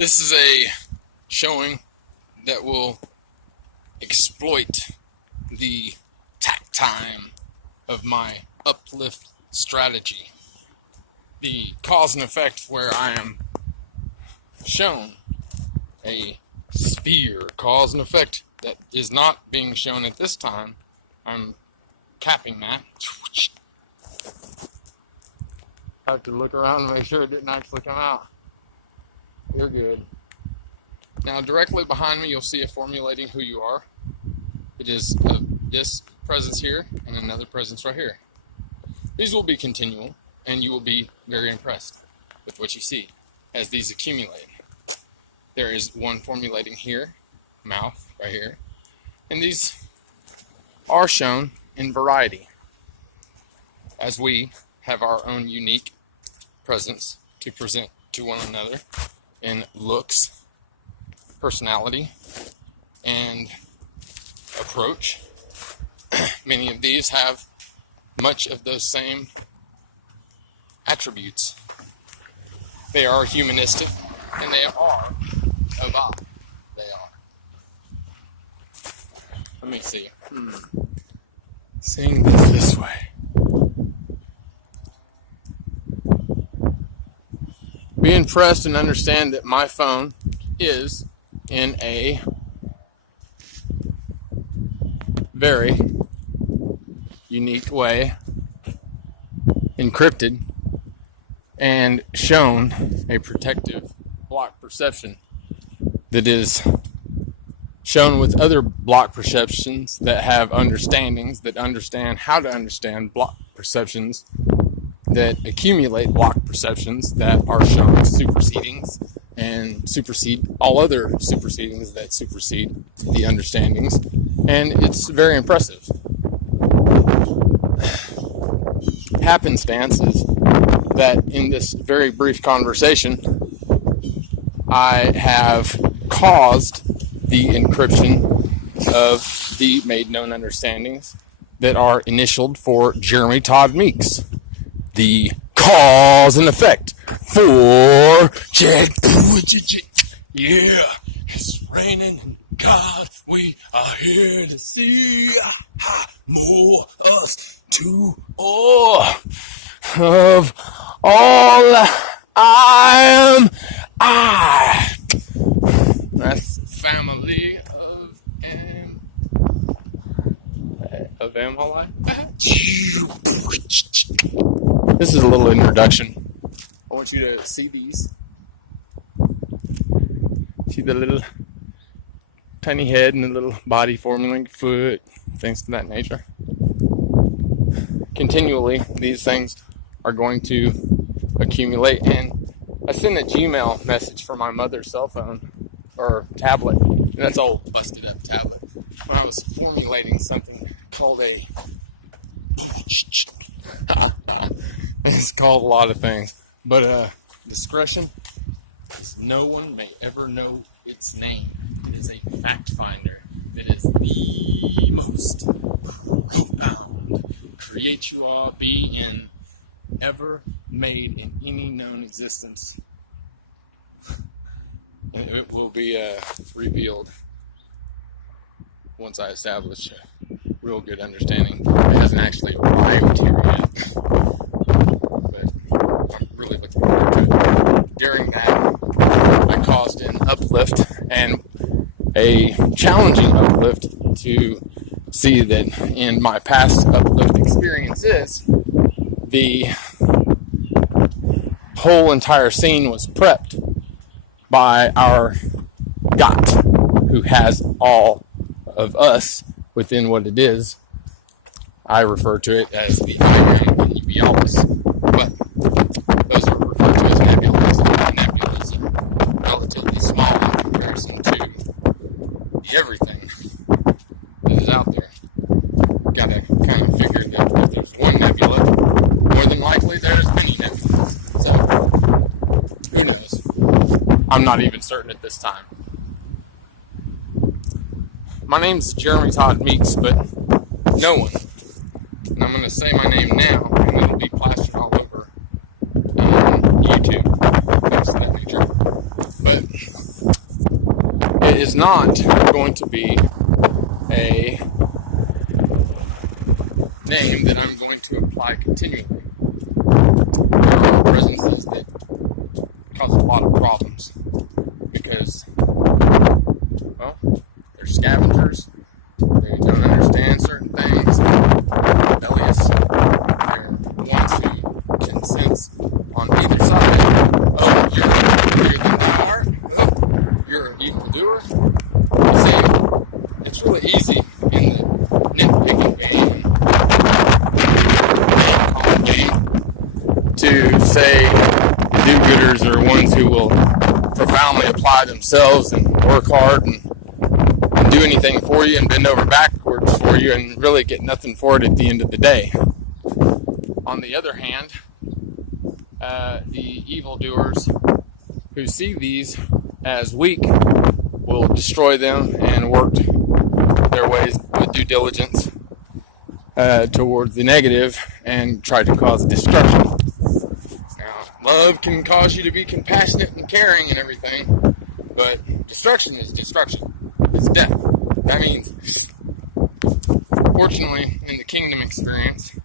This is a showing that will exploit the tact time of my uplift strategy. The cause and effect where I am shown a sphere cause and effect that is not being shown at this time. I'm capping that. I have to look around and make sure it didn't actually come out. You're good. Now directly behind me you'll see a formulating who you are. It is this presence here and another presence right here. These will be continual and you will be very impressed with what you see as these accumulate. There is one formulating here, mouth right here, and these are shown in variety as we have our own unique presence to present to one another in looks, personality, and approach. Many of these have much of those same attributes. They are humanistic and they are of I. They are. Let me see. Seeing this way. Be impressed and understand that my phone is in a very unique way encrypted and shown a protective block perception that is shown with other block perceptions that have understandings that understand how to understand block perceptions that accumulate block perceptions that are shown supersedings and supersede all other supersedings that supersede the understandings, and it's very impressive. Happenstance is that in this very brief conversation I have caused the encryption of the made known understandings that are initialed for Jeremy Todd Meeks. The cause and effect for yeah, it's raining and God, we are here to see more us to all of all I am I. That's family of Amalai. This is a little introduction. I want you to see these. See the little tiny head and the little body forming foot, things of that nature. Continually, these things are going to accumulate. And I sent a Gmail message from my mother's cell phone or tablet. And that's all busted up tablet. When I was formulating something called a it's called a lot of things, but discretion is no one may ever know its name. It is a fact finder that is the most profound creature being ever made in any known existence. And it will be revealed once I establish a real good understanding. It hasn't actually arrived here yet, but I'm really looking forward to it. During that, I caused an uplift and a challenging uplift to see that in my past uplift experiences, the whole entire scene was prepped by our God, who has all of us within what it is. I refer to it as the I am and Ubialis, but those are referred to as nebulas, and nebulas are relatively small in comparison to the everything that is out there. Gotta kind of figure that if there's one nebula, more than likely there's many nebulas. So, who knows? I'm not even certain at this time. My name's Jeremy Todd Meeks, but no one. And I'm going to say my name now, and it'll be plastered all over YouTube, things of that nature. But is not going to be a name that I'm going to apply continually. There are presences that cause a lot of problems because, well, they're scavengers. They don't understand certain things. Rebellious. They're ones who can sense on either side. Oh, you're bigger than they are. Oh, you're an evildoer. You see, it's really easy in the nitpicking game, to say do-gooders are ones who will profoundly apply themselves and work hard and do anything for you and bend over backwards for you and really get nothing for it at the end of the day. On the other hand, the evildoers who see these as weak will destroy them and work their ways with due diligence towards the negative and try to cause destruction. Now, love can cause you to be compassionate and caring and everything, but destruction is destruction. It's death. That means, fortunately, in the kingdom experience,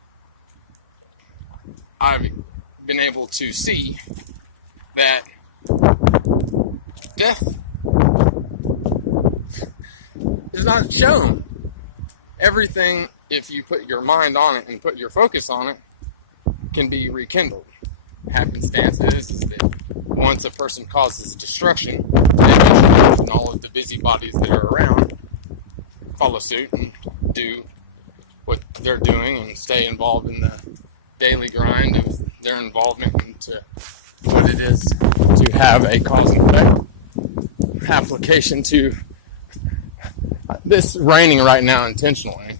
I've been able to see that death is not shown. Everything, if you put your mind on it and put your focus on it, can be rekindled. Happenstance is that once a person causes destruction, they and all of the busybodies that are around follow suit and do what they're doing and stay involved in the daily grind of their involvement into what it is to have a cause and effect application to this raining right now intentionally.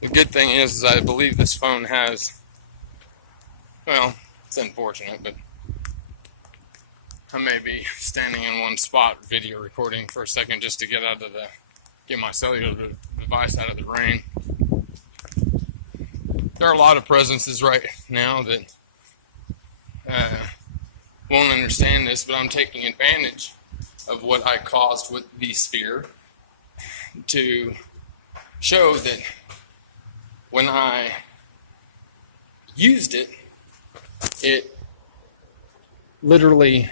The good thing is I believe this phone has, well, it's unfortunate, but I may be standing in one spot video recording for a second just to get my cellular device out of the rain. There are a lot of presences right now that won't understand this, but I'm taking advantage of what I caused with the sphere to show that when I used it, it literally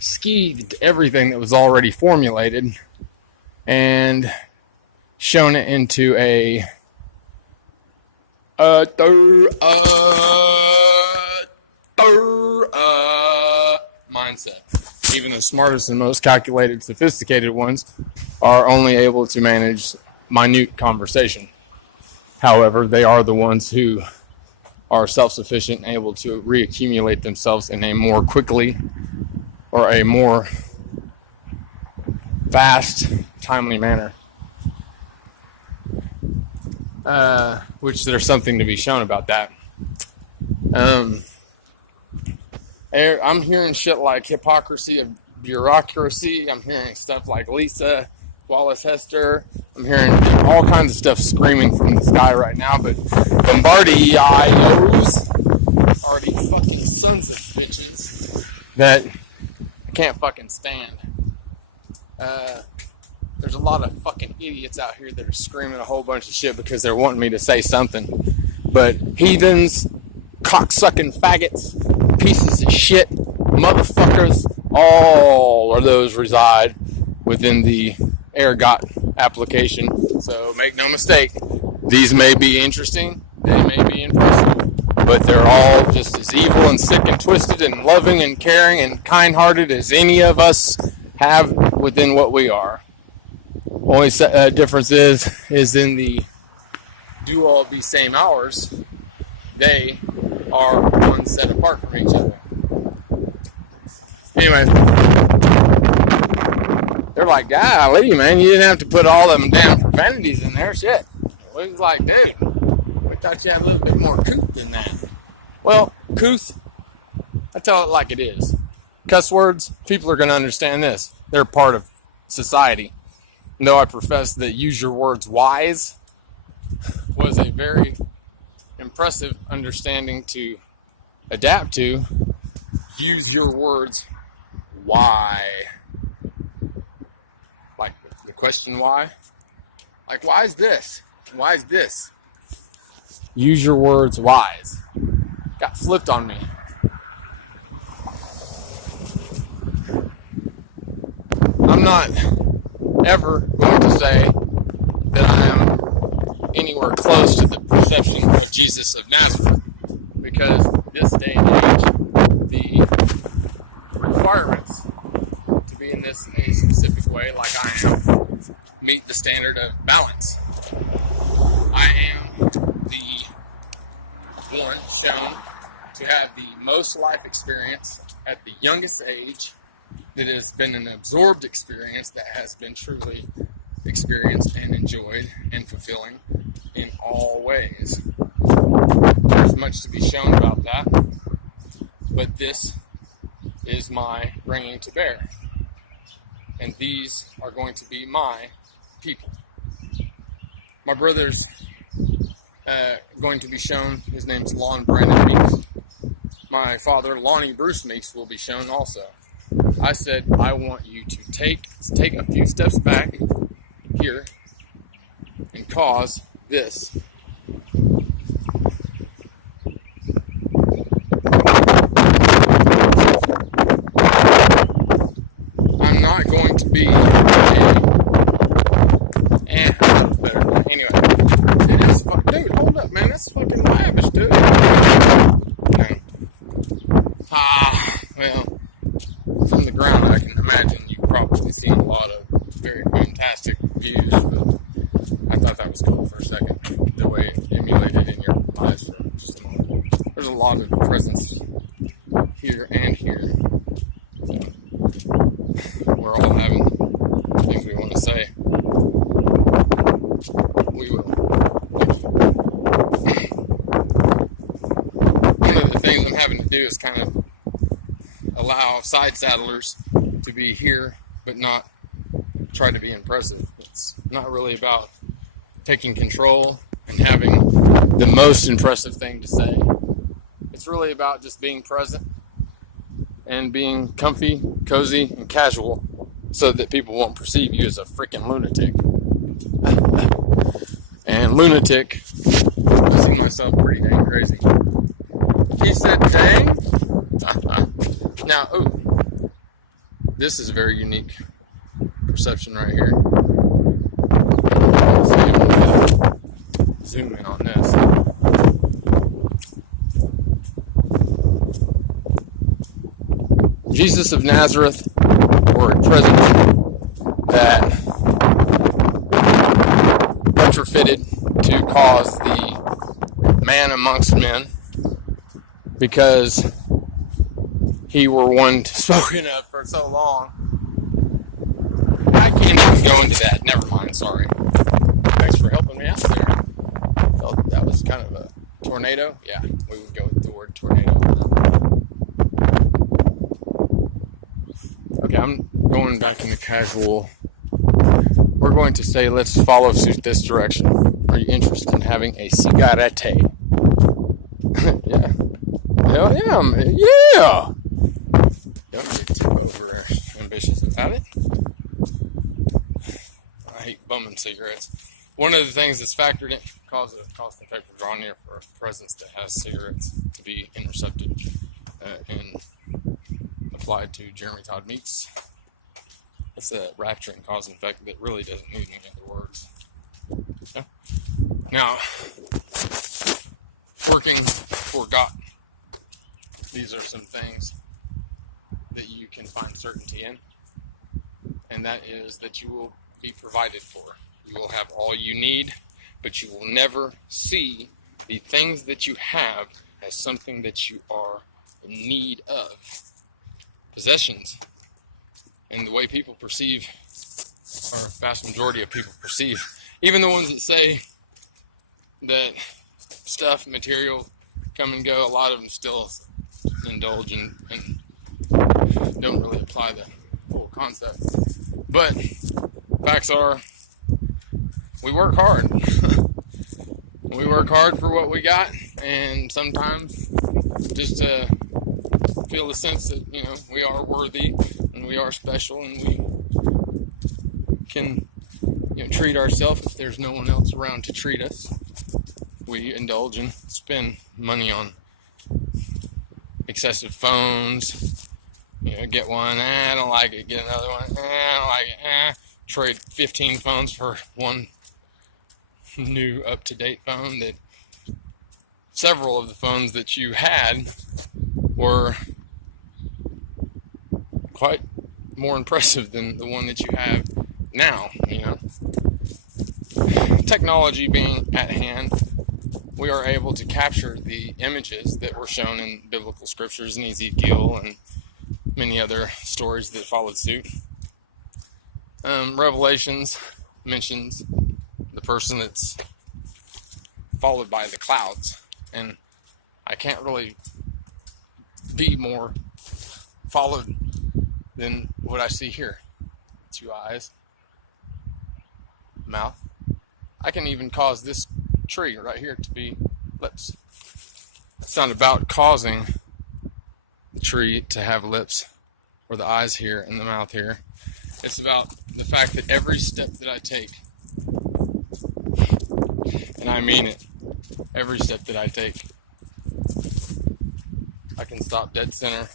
skeeved everything that was already formulated and shown it into a mindset. Even the smartest and most calculated, sophisticated ones are only able to manage minute conversation. However, they are the ones who are self-sufficient and able to reaccumulate themselves in a more quickly or a more fast, timely manner. Which there's something to be shown about that. I'm hearing shit like hypocrisy of bureaucracy. I'm hearing stuff like Lisa Wallace Hester. I'm hearing all kinds of stuff screaming from the sky right now, but Bombardios are these fucking sons of bitches that I can't fucking stand. There's a lot of fucking idiots out here that are screaming a whole bunch of shit because they're wanting me to say something. But heathens, cocksucking faggots, pieces of shit, motherfuckers, all of those reside within the ergot application. So make no mistake, these may be interesting, they may be impressive, but they're all just as evil and sick and twisted and loving and caring and kind-hearted as any of us have within what we are. Only difference is in the do all be same hours, they are one set apart from each other. Anyway, they're like, golly, man, you didn't have to put all them damn profanities in there, shit. We was like, dude, we thought you had a little bit more couth than that. Well, couth, I tell it like it is. Cuss words, people are going to understand this. They're part of society. Though I profess that use your words wise was a very impressive understanding to adapt to. Use your words why? Like the question why? Like, why is this? Why is this? Use your words wise. Got flipped on me. I'm not ever going to say that I am anywhere close to the perception of Jesus of Nazareth, because this day and age, the requirements to be in this a specific way, like I am, meet the standard of balance. I am the one shown to have the most life experience at the youngest age, that has been an absorbed experience that has been truly experienced and enjoyed and fulfilling in all ways. There's much to be shown about that, but this is my bringing to bear, and these are going to be my people. My brother's going to be shown. His name's Lon Brandon Meeks. My father, Lonnie Bruce Meeks, will be shown also. I said, I want you to take a few steps back here and cause this. I'm not going to be that's better. Anyway, it is dude, hold up, man. That's fucking lavish, dude. Well, from the ground, I can imagine you've probably seen a lot of very fantastic views, but I thought that was cool for a second, the way it emulated in your eyes for just a moment. There's a lot of presence here and here. So, we're all having things we want to say. We will. One of the things I'm having to do is kind of allow side saddlers to be here, but not try to be impressive. It's not really about taking control and having the most impressive thing to say. It's really about just being present and being comfy, cozy, and casual, so that people won't perceive you as a freaking lunatic. And lunatic, I see myself pretty dang crazy. He said dang? Now, this is a very unique perception right here. Zoom in on this. Jesus of Nazareth, or a presence that retrofitted to cause the man amongst men, because he were one spoken of for so long. I can't even go into that. Never mind, sorry. Thanks for helping me out there. I felt that was kind of a tornado. Yeah, we would go with the word tornado. Okay, I'm going back into casual. We're going to say, let's follow suit this direction. Are you interested in having a cigarette? Yeah. Hell yeah, yeah! Don't get too over ambitious about it. I hate bumming cigarettes. One of the things that's factored in, cause a cost-effective draw near for a presence that has cigarettes to be intercepted and applied to Jeremy Todd Meeks. It's a rapture and cause and effect that really doesn't need any other words. Yeah. Now, working for God. These are some things that you can find certainty in, and that is that you will be provided for. You will have all you need, but you will never see the things that you have as something that you are in need of. Possessions, and the way people perceive, or vast majority of people perceive, even the ones that say that stuff, material, come and go, a lot of them still indulge and don't really apply the full concept. But facts are, we work hard. We work hard for what we got, and sometimes just to feel the sense that, we are worthy and we are special, and we can, treat ourselves if there's no one else around to treat us. We indulge and spend money on excessive phones. Get one, I don't like it. Get another one, I don't like it. Trade 15 phones for one new up-to-date phone. That several of the phones that you had were quite more impressive than the one that you have now. Technology being at hand, we are able to capture the images that were shown in biblical scriptures in Ezekiel and many other stories that followed suit. Revelations mentions the person that's followed by the clouds, and I can't really be more followed than what I see here. 2 eyes, mouth. I can even cause this tree right here to be lips. It's not about causing the tree to have lips or the eyes here and the mouth here. It's about the fact that every step that I take, and I mean it, every step that I take, I can stop dead center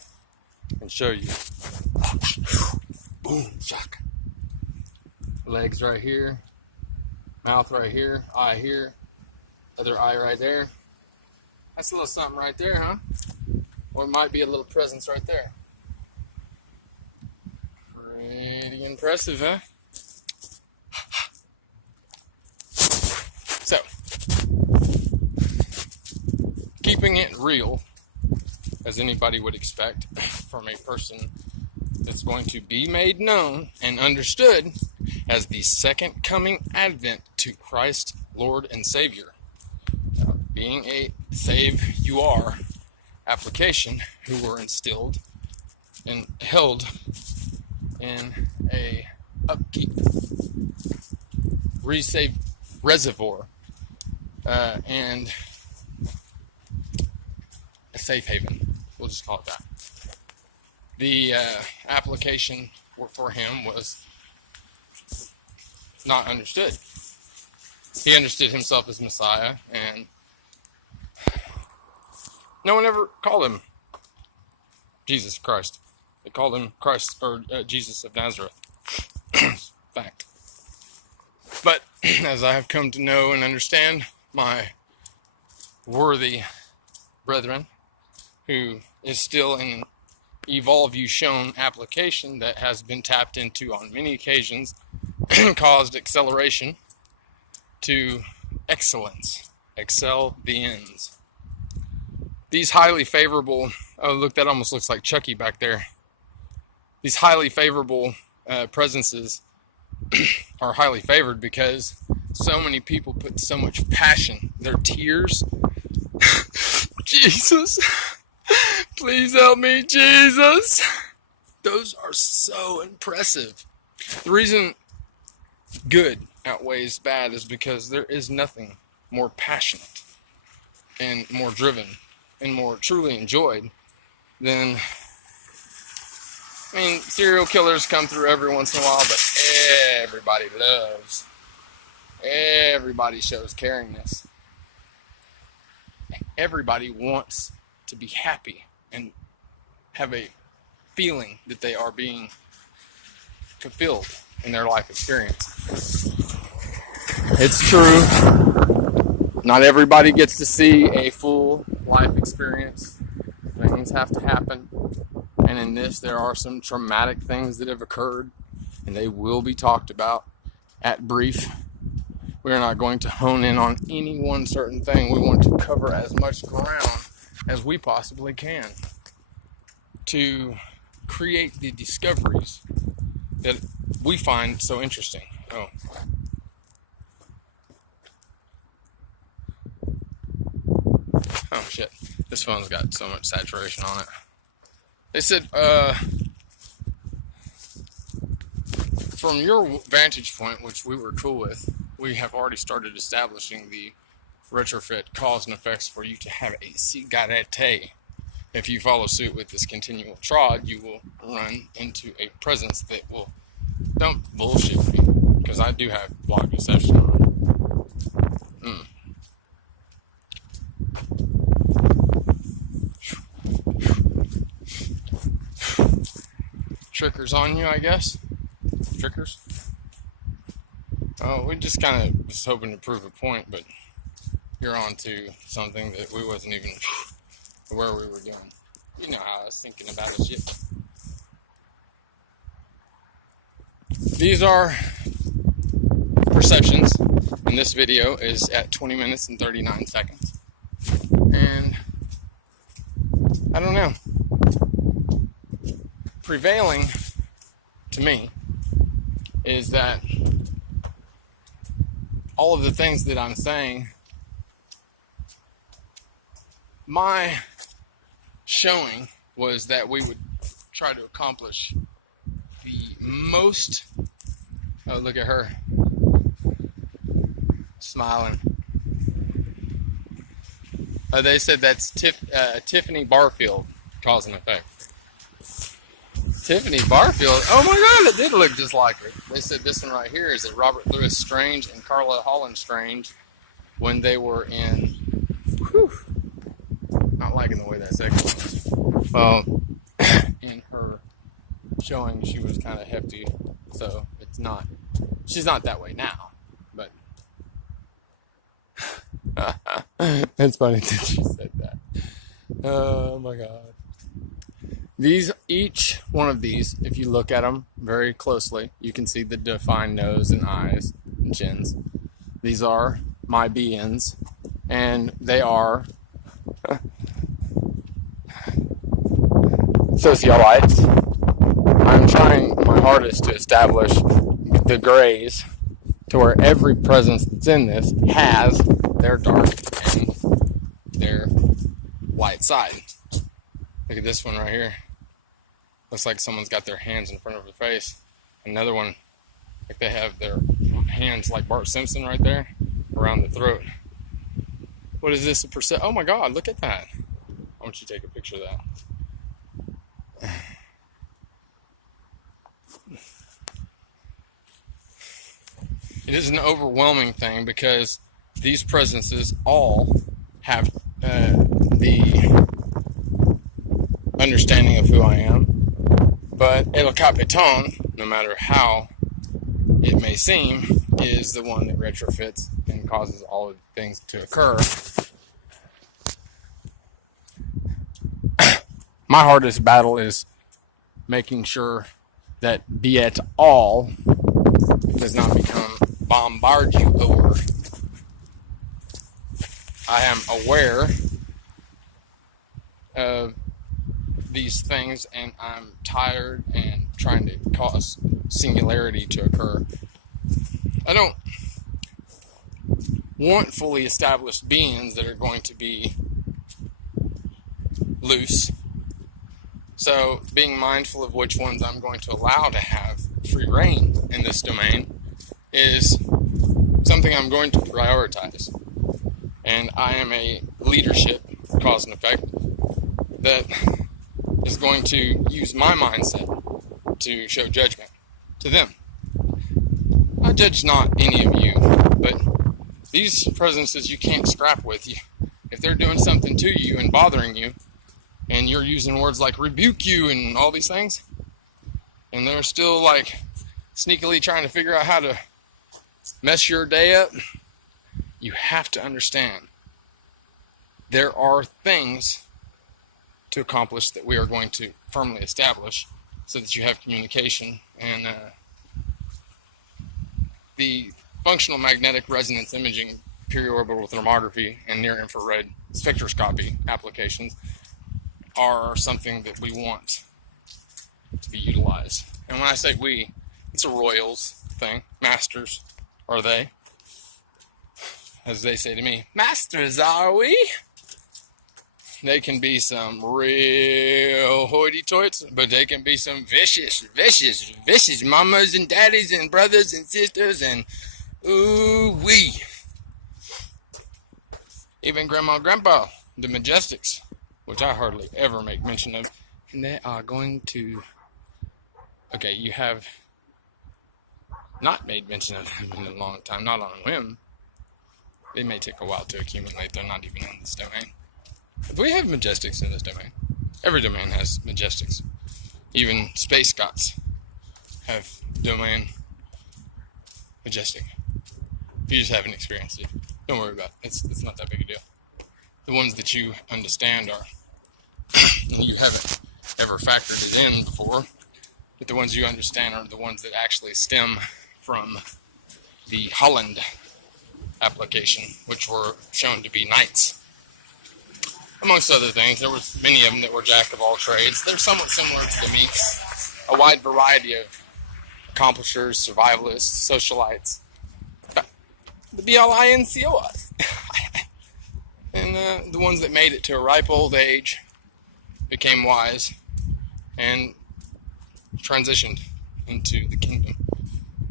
and show you. Boom, shock. Legs right here, mouth right here, eye here, other eye right there. That's a little something right there, huh? Or it might be a little presence right there. Pretty impressive, huh? So, keeping it real, as anybody would expect from a person that's going to be made known and understood as the second coming advent to Christ, Lord and Savior. Being a save you are application who were instilled and held in a upkeep, resave reservoir, and a safe haven. We'll just call it that. The application for him was not understood. He understood himself as Messiah, and no one ever called him Jesus Christ. They called him Christ, or Jesus of Nazareth. Fact. But as I have come to know and understand my worthy brethren, who is still in an Evolve You Shown application that has been tapped into on many occasions, caused acceleration to excellence. Excel the ends. These highly favorable, oh look, that almost looks like Chucky back there. These highly favorable presences are highly favored because so many people put so much passion, their tears. Jesus, please help me, Jesus. Those are so impressive. The reason good outweighs bad is because there is nothing more passionate and more driven and more truly enjoyed than, serial killers come through every once in a while, but everybody shows caringness. Everybody wants to be happy and have a feeling that they are being fulfilled in their life experience. It's true, not everybody gets to see a full life experience. Things have to happen, and in this there are some traumatic things that have occurred, and they will be talked about at brief. We are not going to hone in on any one certain thing. We want to cover as much ground as we possibly can to create the discoveries that we find so interesting. Oh shit, this phone's got so much saturation on it. They said, from your vantage point, which we were cool with, we have already started establishing the retrofit cause and effects for you to have a cigarette if you follow suit with this continual trod, you will run into a presence that will, don't bullshit me, because I do have block deception on. Trickers on you, I guess. Trickers. Oh, we just kind of was hoping to prove a point, but you're on to something that we wasn't even where we were going. You know how I was thinking about this shit. These are perceptions, and this video is at 20 minutes and 39 seconds. And I don't know. Prevailing to me is that all of the things that I'm saying, my showing was that we would try to accomplish the most. Oh, look at her smiling. They said that's Tiffany Barfield, cause and effect. Tiffany Barfield? Oh my God, it did look just like her. They said this one right here is a Robert Louis Strange and Carla Holland Strange when they were in. Whew, not liking the way that second was. Well, in her showing, she was kind of hefty, so it's not. She's not that way now, but it's funny that she said that. Oh my God. Each one of these, if you look at them very closely, you can see the defined nose and eyes and chins. These are my be-ins, and they are socialites. I'm trying my hardest to establish the grays to where every presence that's in this has their dark and their light side. Look at this one right here. Looks like someone's got their hands in front of their face. Another one, like they have their hands like Bart Simpson right there around the throat. What is this? Oh my God, look at that. I want you to take a picture of that. It is an overwhelming thing because these presences all have the understanding of who I am. But El Capitan, no matter how it may seem, is the one that retrofits and causes all of the things to occur. My hardest battle is making sure that Be It All does not become bombard you over. I am aware of these things, and I'm tired and trying to cause singularity to occur. I don't want fully established beings that are going to be loose. So being mindful of which ones I'm going to allow to have free reign in this domain is something I'm going to prioritize. And I am a leadership, cause and effect, that is going to use my mindset to show judgment to them. I judge not any of you, but these presences you can't scrap with you. If they're doing something to you and bothering you, and you're using words like rebuke you and all these things, and they're still like sneakily trying to figure out how to mess your day up, you have to understand there are things to accomplish that we are going to firmly establish so that you have communication. And the functional magnetic resonance imaging, periorbital thermography, and near-infrared spectroscopy applications are something that we want to be utilized. And when I say we, it's a Royals thing. Masters, are they? As they say to me, masters are we? They can be some real hoity-toits, but they can be some vicious mamas and daddies and brothers and sisters and ooh-wee. Even grandma and grandpa, the Majestics, which I hardly ever make mention of, and they are going to... Okay, you have not made mention of them in a long time, not on a whim. They may take a while to accumulate. They're not even in this domain. But we have majestics in this domain. Every domain has majestics. Even space gods have domain majestic. You just haven't experienced it. Don't worry about it. It's not that big a deal. The ones that you understand are, and you haven't ever factored it in before, but the ones you understand are the ones that actually stem from the Holland application, which were shown to be knights. Amongst other things, there was many of them that were jack of all trades. They're somewhat similar to the Meeks, a wide variety of accomplishers, survivalists, socialites, the BLINCOs. And the ones that made it to a ripe old age became wise and transitioned into the kingdom.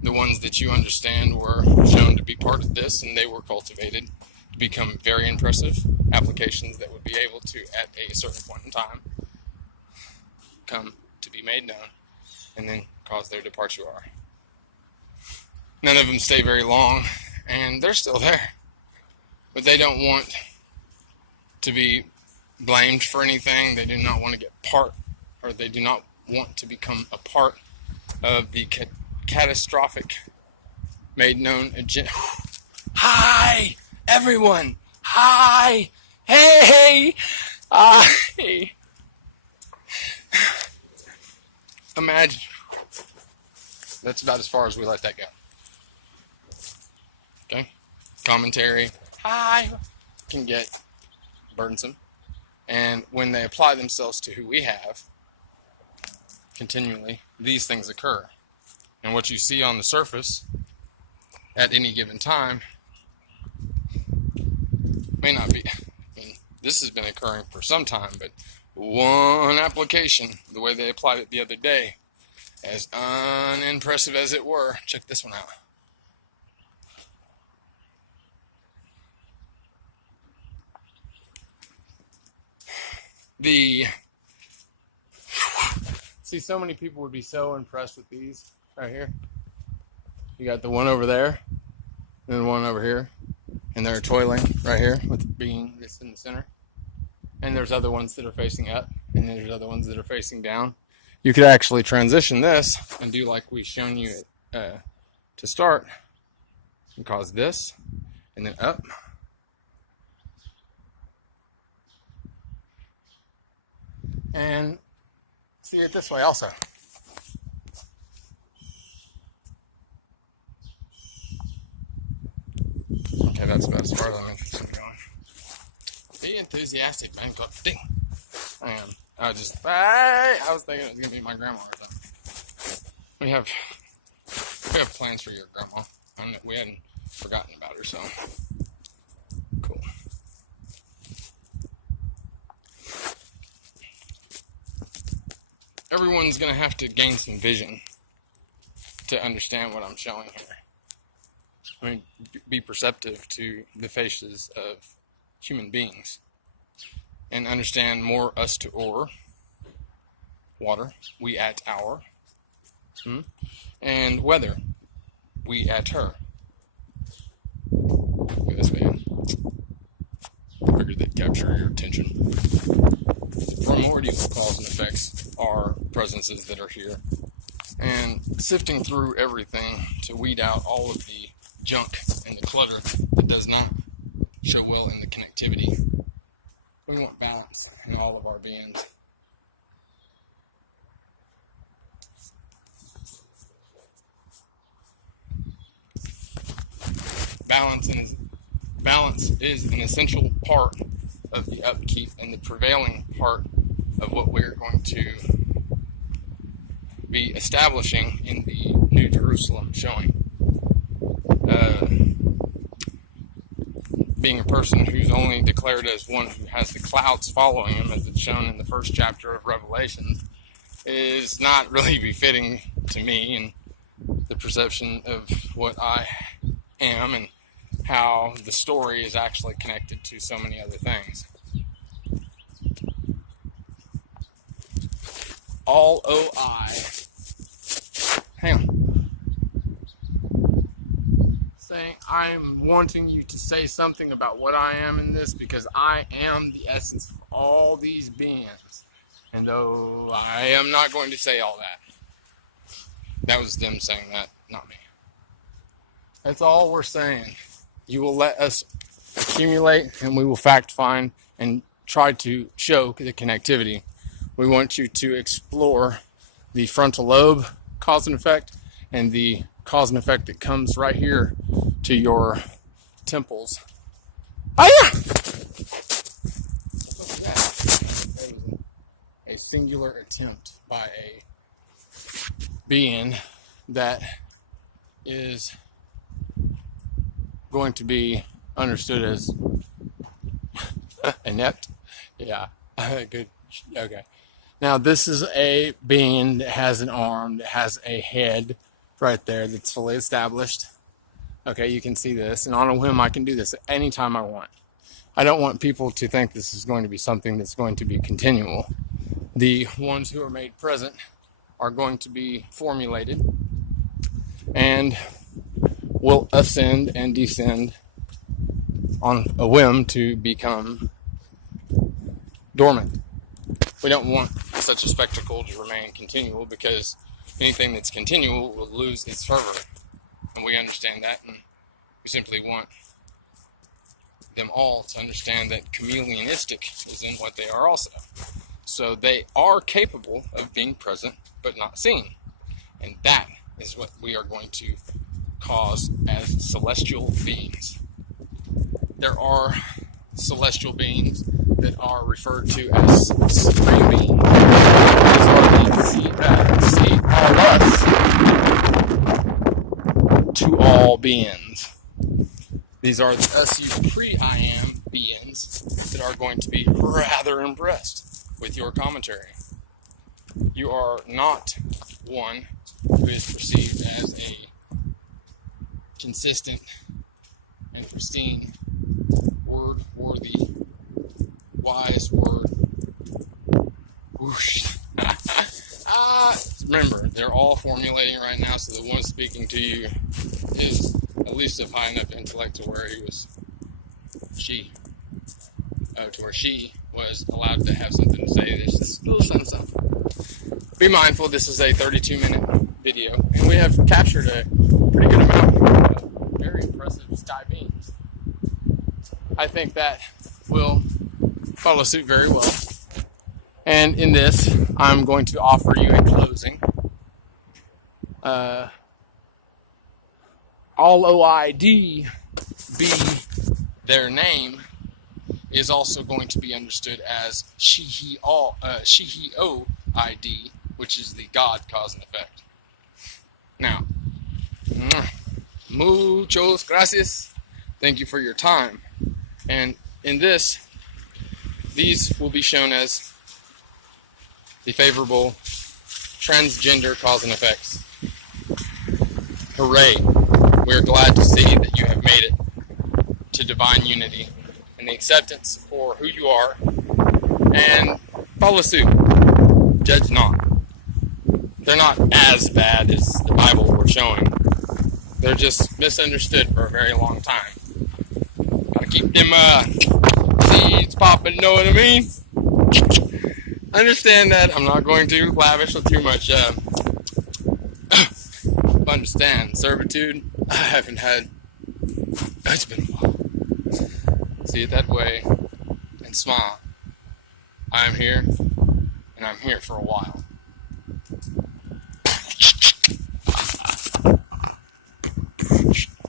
The ones that you understand were shown to be part of this, and they were cultivated to become very impressive applications that would be able to, at a certain point in time, come to be made known and then cause their departure. None of them stay very long, and they're still there, but they don't want to be blamed for anything. They do not want to get part, or they do not want to become a part of the catastrophic made known agenda. Hi, everyone. Hi. Hey. Hey. Imagine. That's about as far as we let that go. Okay? Commentary. Hi. Can get burdensome. And when they apply themselves to who we have, continually, these things occur. And what you see on the surface at any given time may not be. I mean, this has been occurring for some time, but one application, the way they applied it the other day, as unimpressive as it were, check this one out. See, so many people would be so impressed with these right here. You got the one over there, and then one over here, and they're toiling right here with the being that's in the center. And there's other ones that are facing up, and then there's other ones that are facing down. You could actually transition this and do like we've shown you to start, and cause this, and then up. And see it this way also. Okay, that's about as far as I'm interested in going. Be enthusiastic, man. Go ding. I am. I was thinking it was gonna be my grandma or something. We have plans for your grandma. We hadn't forgotten about her, so cool. Everyone's going to have to gain some vision to understand what I'm showing here. I mean, be perceptive to the faces of human beings and understand more us to or, water, we at our, and weather, we at her. Look at this, man. I figured they'd capture your attention. Primordial cause and effects are presences that are here, and sifting through everything to weed out all of the junk and the clutter that does not show well in the connectivity. We want balance in all of our beings. Balance is an essential part of the upkeep and the prevailing part of what we're going to be establishing in the New Jerusalem showing. Being a person who's only declared as one who has the clouds following him, as it's shown in the first chapter of Revelation, is not really befitting to me and the perception of what I am and how the story is actually connected to so many other things. all OI. Hang on. Saying I'm wanting you to say something about what I am in this, because I am the essence of all these beings. And though I am not going to say all that. That was them saying that, not me. That's all we're saying. You will let us accumulate, and we will fact find and try to show the connectivity. We want you to explore the frontal lobe cause and effect, and the cause and effect that comes right here to your temples. Oh yeah! Look at that. That was a singular attempt by a being that is going to be understood as inept. Yeah, good. Okay. Now this is a being that has an arm, that has a head right there that's fully established. Okay, you can see this, and on a whim I can do this at any time I want. I don't want people to think this is going to be something that's going to be continual. The ones who are made present are going to be formulated and will ascend and descend on a whim to become dormant. We don't want such a spectacle to remain continual, because anything that's continual will lose its fervor. And we understand that, and we simply want them all to understand that chameleonistic is in what they are also. So they are capable of being present but not seen. And that is what we are going to cause as celestial beings. There are celestial beings that are referred to as supreme beings. These are the to all beings. These are the us pre-I am beings that are going to be rather impressed with your commentary. You are not one who is perceived as a consistent and pristine, word-worthy, wise word. Whoosh. Remember, they're all formulating right now, so the one speaking to you is at least of high enough intellect to where she was allowed to have something to say. There's just a little something. Be mindful, this is a 32-minute video, and we have captured a pretty good amount of very impressive sky beams. I think that will follow suit very well. And in this, I'm going to offer you a closing. All OID be their name is also going to be understood as she, he, o, ID, which is the God cause and effect. Now, muchos gracias. Thank you for your time. And in this, these will be shown as the favorable transgender cause and effects. Hooray! We are glad to see that you have made it to divine unity and the acceptance for who you are, and follow suit. Judge not. They're not as bad as the Bible were showing. They're just misunderstood for a very long time. Gotta keep them seeds popping, know what I mean? Understand that I'm not going to lavish with too much understand servitude. I haven't had, it's been a while. See it that way and smile. I'm here, and I'm here for a while.